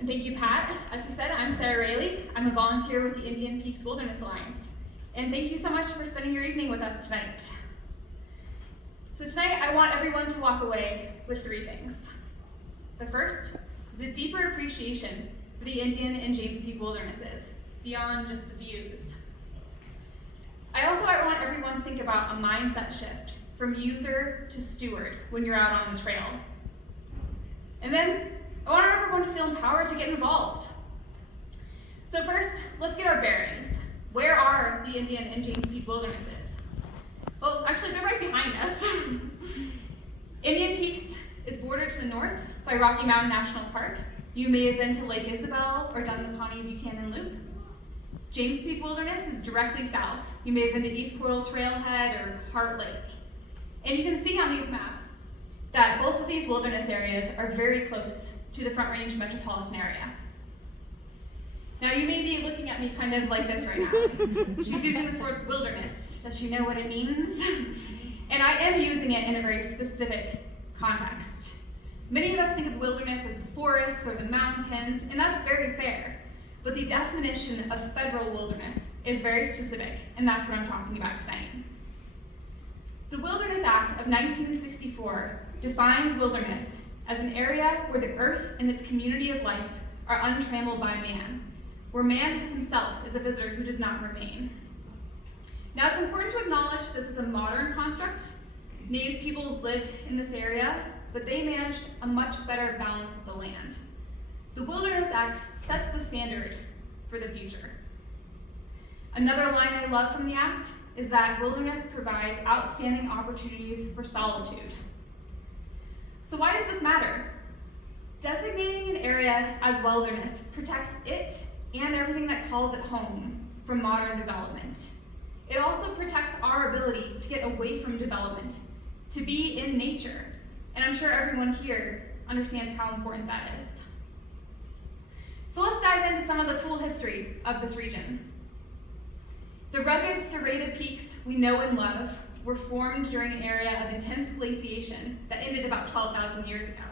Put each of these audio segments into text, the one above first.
And thank you, Pat. As you said, I'm Sara Raley. I'm a volunteer with the Indian Peaks Wilderness Alliance. And thank you so much for spending your evening with us tonight. So tonight, I want everyone to walk away with three things. The first is a deeper appreciation for the Indian and James Peak wildernesses, beyond just the views. I want everyone to think about a mindset shift from user to steward when you're out on the trail. And then I want everyone to feel empowered to get involved. So first, let's get our bearings. Where are the Indian and James Peak wildernesses? Well, actually, they're right behind us. Indian Peaks is bordered to the north by Rocky Mountain National Park. You may have been to Lake Isabel or done the Pawnee-Buchanan Loop. James Peak Wilderness is directly south. You may have been to East Portal Trailhead or Heart Lake. And you can see on these maps that both of these wilderness areas are very close to the Front Range metropolitan area. Now you may be looking at me kind of like this right now. She's using this word wilderness. Does she know what it means? And I am using it in a very specific context. Many of us think of wilderness as the forests or the mountains, and that's very fair. But the definition of federal wilderness is very specific, and that's what I'm talking about tonight. The Wilderness Act of 1964 defines wilderness as an area where the earth and its community of life are untrammeled by man, where man himself is a visitor who does not remain. Now it's important to acknowledge this is a modern construct. Native peoples lived in this area, but they managed a much better balance with the land. The Wilderness Act sets the standard for the future. Another line I love from the Act is that wilderness provides outstanding opportunities for solitude. So why does this matter? Designating an area as wilderness protects it and everything that calls it home from modern development. It also protects our ability to get away from development, to be in nature. And I'm sure everyone here understands how important that is. So let's dive into some of the cool history of this region. The rugged, serrated peaks we know and love were formed during an area of intense glaciation that ended about 12,000 years ago.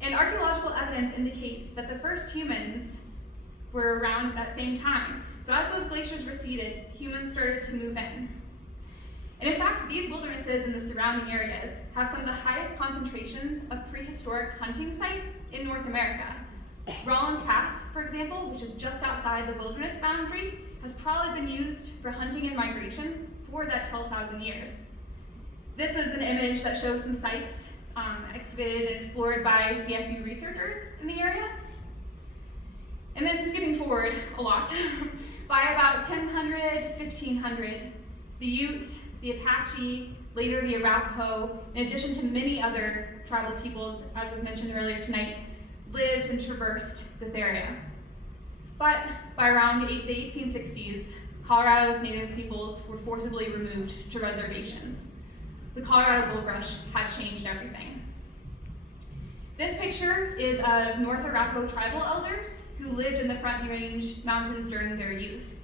And archaeological evidence indicates that the first humans were around at that same time. So as those glaciers receded, humans started to move in. And in fact, these wildernesses and the surrounding areas have some of the highest concentrations of prehistoric hunting sites in North America. Rollins Pass, for example, which is just outside the wilderness boundary, has probably been used for hunting and migration for that 12,000 years. This is an image that shows some sites excavated and explored by CSU researchers in the area. And then skipping forward a lot, by about 1000 to 1500, the Ute, the Apache, later the Arapaho, in addition to many other tribal peoples, as was mentioned earlier tonight, lived and traversed this area. But by around the 1860s, Colorado's native peoples were forcibly removed to reservations. The Colorado Gold Rush had changed everything. This picture is of North Arapaho tribal elders who lived in the Front Range Mountains during their youth.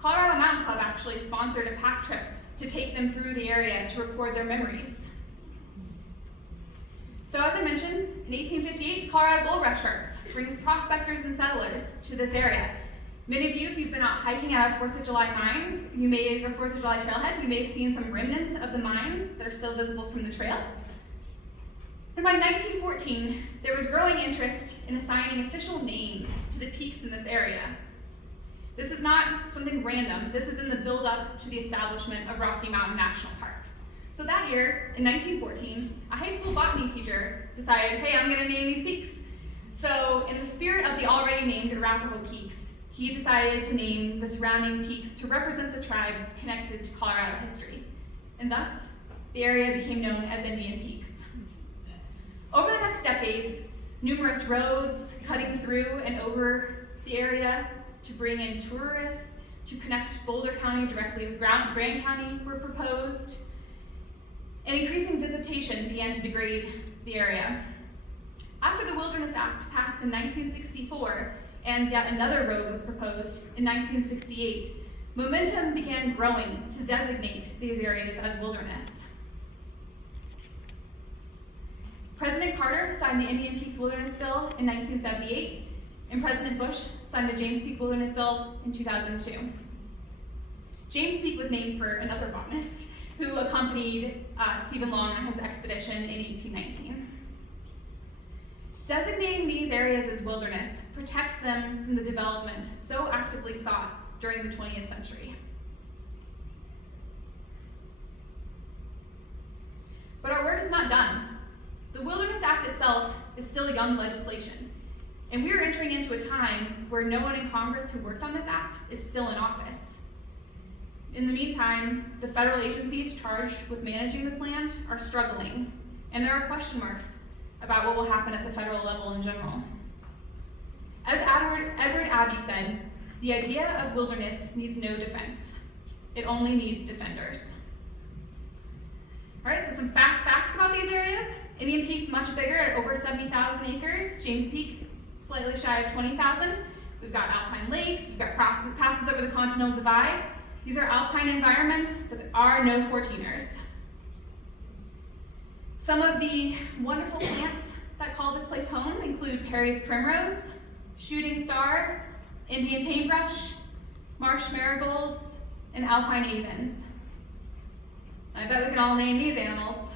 Colorado Mountain Club actually sponsored a pack trip to take them through the area to record their memories. So as I mentioned, in 1858, the Colorado Gold Rush starts, brings prospectors and settlers to this area. Many of you, if you've been out hiking at a 4th of July mine, or 4th of July trailhead, you may have seen some remnants of the mine that are still visible from the trail. Then by 1914, there was growing interest in assigning official names to the peaks in this area. This is not something random. This is in the build-up to the establishment of Rocky Mountain National Park. So that year, in 1914, a high school botany teacher decided, hey, I'm gonna name these peaks. So in the spirit of the already named Arapaho peaks, he decided to name the surrounding peaks to represent the tribes connected to Colorado history. And thus, the area became known as Indian Peaks. Over the next decades, numerous roads cutting through and over the area to bring in tourists, to connect Boulder County directly with Grand County were proposed, and increasing visitation began to degrade the area. After the Wilderness Act passed in 1964, and yet another road was proposed in 1968, momentum began growing to designate these areas as wilderness. President Carter signed the Indian Peaks Wilderness Bill in 1978, and President Bush signed the James Peak Wilderness Bill in 2002. James Peak was named for another botanist who accompanied Stephen Long on his expedition in 1819. Designating these areas as wilderness protects them from the development so actively sought during the 20th century. But our work is not done. The Wilderness Act itself is still young legislation, and we are entering into a time where no one in Congress who worked on this act is still in office. In the meantime, the federal agencies charged with managing this land are struggling, and there are question marks about what will happen at the federal level in general. As Edward Abbey said, the idea of wilderness needs no defense. It only needs defenders. All right, so some fast facts about these areas. Indian Peak's much bigger at over 70,000 acres. James Peak, slightly shy of 20,000. We've got alpine lakes, we've got passes over the Continental Divide. These are alpine environments, but there are no 14ers. Some of the wonderful plants that call this place home include Perry's primrose, shooting star, Indian paintbrush, marsh marigolds, and alpine avens. I bet we can all name these animals.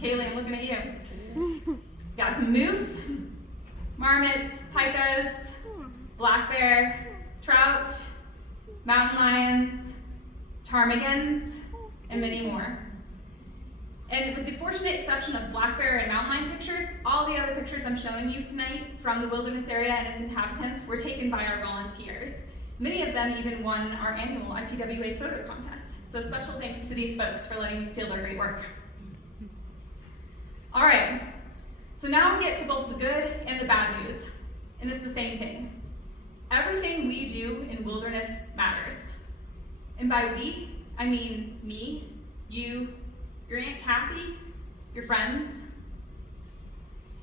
Kaylee, I'm looking at you. Got some moose, marmots, pikas, black bear, trout, mountain lions, ptarmigans, and many more. And with the fortunate exception of black bear and mountain lion pictures, all the other pictures I'm showing you tonight from the wilderness area and its inhabitants were taken by our volunteers. Many of them even won our annual IPWA photo contest. So special thanks to these folks for letting me steal their great work. All right, so now we get to both the good and the bad news, and it's the same thing. Everything we do in wilderness matters. And by we, I mean me, you, your Aunt Kathy, your friends.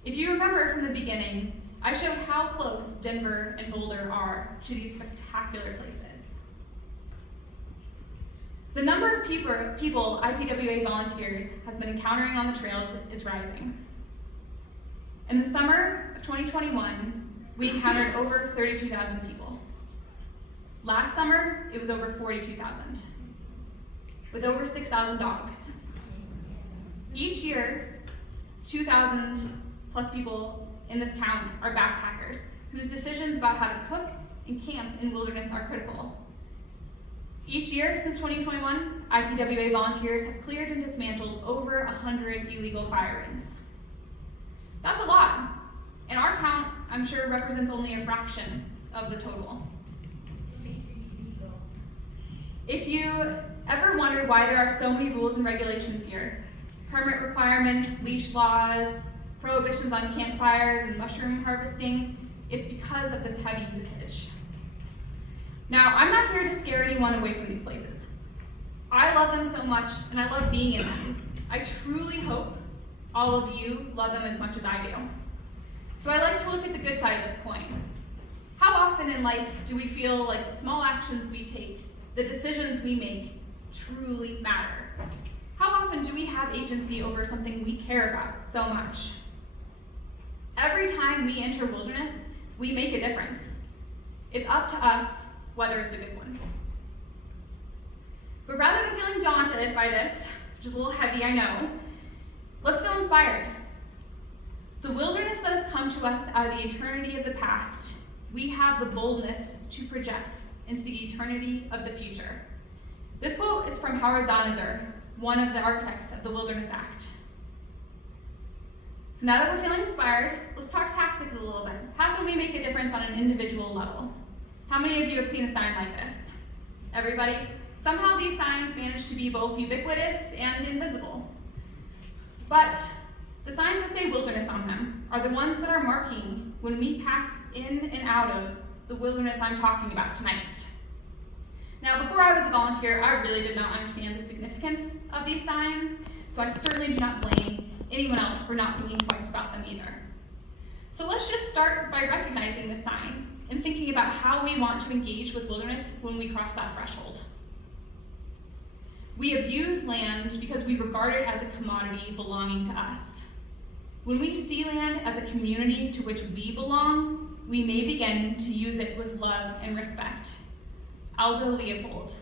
If you remember from the beginning, I showed how close Denver and Boulder are to these spectacular places. The number of people IPWA volunteers has been encountering on the trails is rising. In the summer of 2021, we encountered over 32,000 people. Last summer, it was over 42,000, with over 6,000 dogs. Each year, 2,000 plus people in this count are backpackers whose decisions about how to cook and camp in wilderness are critical. Each year since 2021, IPWA volunteers have cleared and dismantled over 100 illegal firings. That's a lot, and our count, I'm sure, represents only a fraction of the total. If you ever wondered why there are so many rules and regulations here, permit requirements, leash laws, prohibitions on campfires and mushroom harvesting, it's because of this heavy usage. Now, I'm not here to scare anyone away from these places. I love them so much, and I love being in them. I truly hope all of you love them as much as I do. So I like to look at the good side of this coin. How often in life do we feel like the small actions we take, the decisions we make, truly matter? How often do we have agency over something we care about so much? Every time we enter wilderness, we make a difference. It's up to us whether it's a good one. But rather than feeling daunted by this, which is a little heavy, I know, let's feel inspired. The wilderness that has come to us out of the eternity of the past, we have the boldness to project into the eternity of the future. This quote is from Howard Zahnizer, one of the architects of the Wilderness Act. So now that we're feeling inspired, let's talk tactics a little bit. How can we make a difference on an individual level? How many of you have seen a sign like this? Everybody? Somehow these signs manage to be both ubiquitous and invisible. But the signs that say wilderness on them are the ones that are marking when we pass in and out of the wilderness I'm talking about tonight. Now, before I was a volunteer, I really did not understand the significance of these signs, so I certainly do not blame anyone else for not thinking twice about them either. So let's just start by recognizing this sign and thinking about how we want to engage with wilderness when we cross that threshold. We abuse land because we regard it as a commodity belonging to us. When we see land as a community to which we belong, we may begin to use it with love and respect. Aldo Leopold.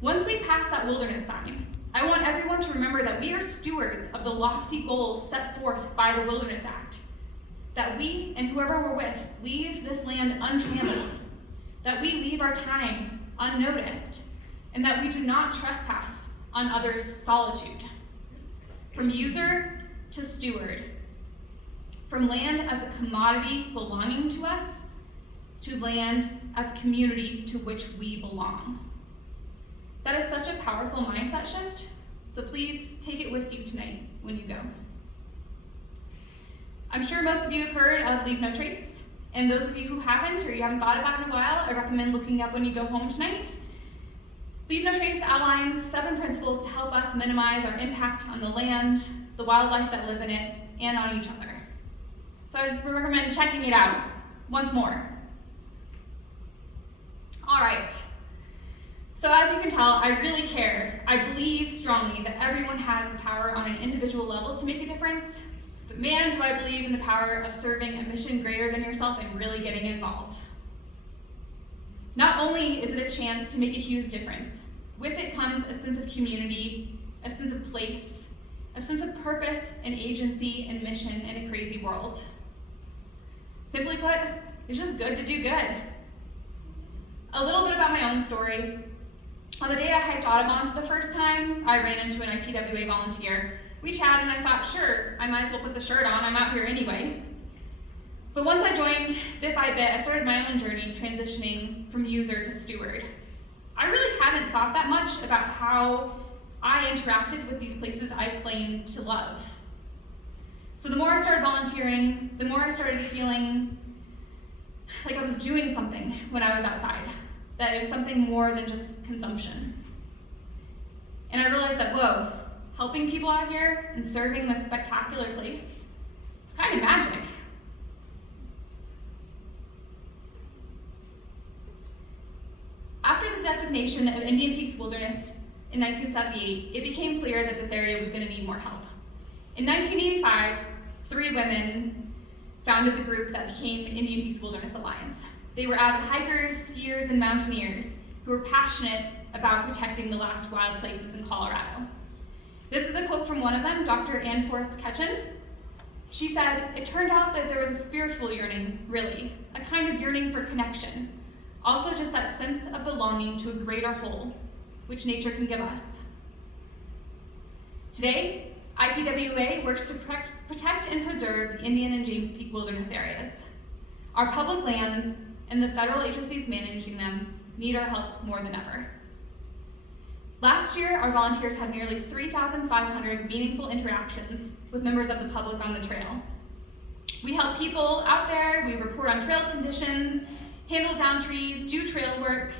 Once we pass that wilderness sign, I want everyone to remember that we are stewards of the lofty goals set forth by the Wilderness Act. That we, and whoever we're with, leave this land untrammeled. That we leave our time unnoticed. And that we do not trespass on others' solitude. From user to steward. From land as a commodity belonging to us, to land as a community to which we belong. That is such a powerful mindset shift, so please take it with you tonight when you go. I'm sure most of you have heard of Leave No Trace, and those of you who haven't or you haven't thought about it in a while, I recommend looking up when you go home tonight. Leave No Trace outlines 7 principles to help us minimize our impact on the land, the wildlife that live in it, and on each other. So I recommend checking it out once more. All right. So as you can tell, I really care. I believe strongly that everyone has the power on an individual level to make a difference, but man, do I believe in the power of serving a mission greater than yourself and really getting involved. Not only is it a chance to make a huge difference, with it comes a sense of community, a sense of place, a sense of purpose and agency and mission in a crazy world. Simply put, it's just good to do good. A little bit about my own story. On the day I hiked Audubon for the first time, I ran into an IPWA volunteer. We chatted and I thought, sure, I might as well put the shirt on, I'm out here anyway. But once I joined, bit by bit, I started my own journey transitioning from user to steward. I really hadn't thought that much about how I interacted with these places I claimed to love. So the more I started volunteering, the more I started feeling like I was doing something when I was outside, that it was something more than just consumption. And I realized that, whoa, helping people out here and serving this spectacular place, it's kind of magic. After the designation of Indian Peaks Wilderness in 1978, it became clear that this area was going to need more help. In 1985, 3 women founded the group that became Indian Peaks Wilderness Alliance. They were avid hikers, skiers, and mountaineers who were passionate about protecting the last wild places in Colorado. This is a quote from one of them, Dr. Ann Forrest Ketchen. She said, "It turned out that there was a spiritual yearning, really, a kind of yearning for connection. Also just that sense of belonging to a greater whole, which nature can give us." Today, IPWA works to protect and preserve the Indian and James Peak wilderness areas. Our public lands and the federal agencies managing them need our help more than ever. Last year, our volunteers had nearly 3,500 meaningful interactions with members of the public on the trail. We help people out there, we report on trail conditions, handle down trees, do trail work,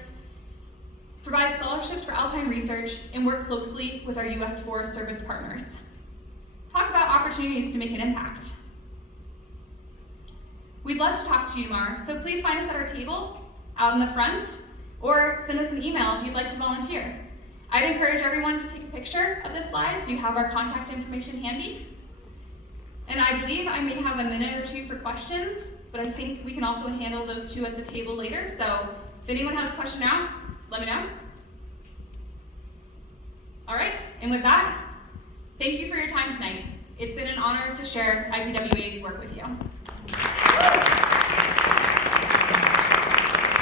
provide scholarships for alpine research, and work closely with our U.S. Forest Service partners. Talk about opportunities to make an impact. We'd love to talk to you more, so please find us at our table, out in the front, or send us an email if you'd like to volunteer. I'd encourage everyone to take a picture of this slide so you have our contact information handy. And I believe I may have a minute or 2 for questions, but I think we can also handle those 2 at the table later. So if anyone has a question now, let me know. All right, and with that, thank you for your time tonight. It's been an honor to share IPWA's work with you.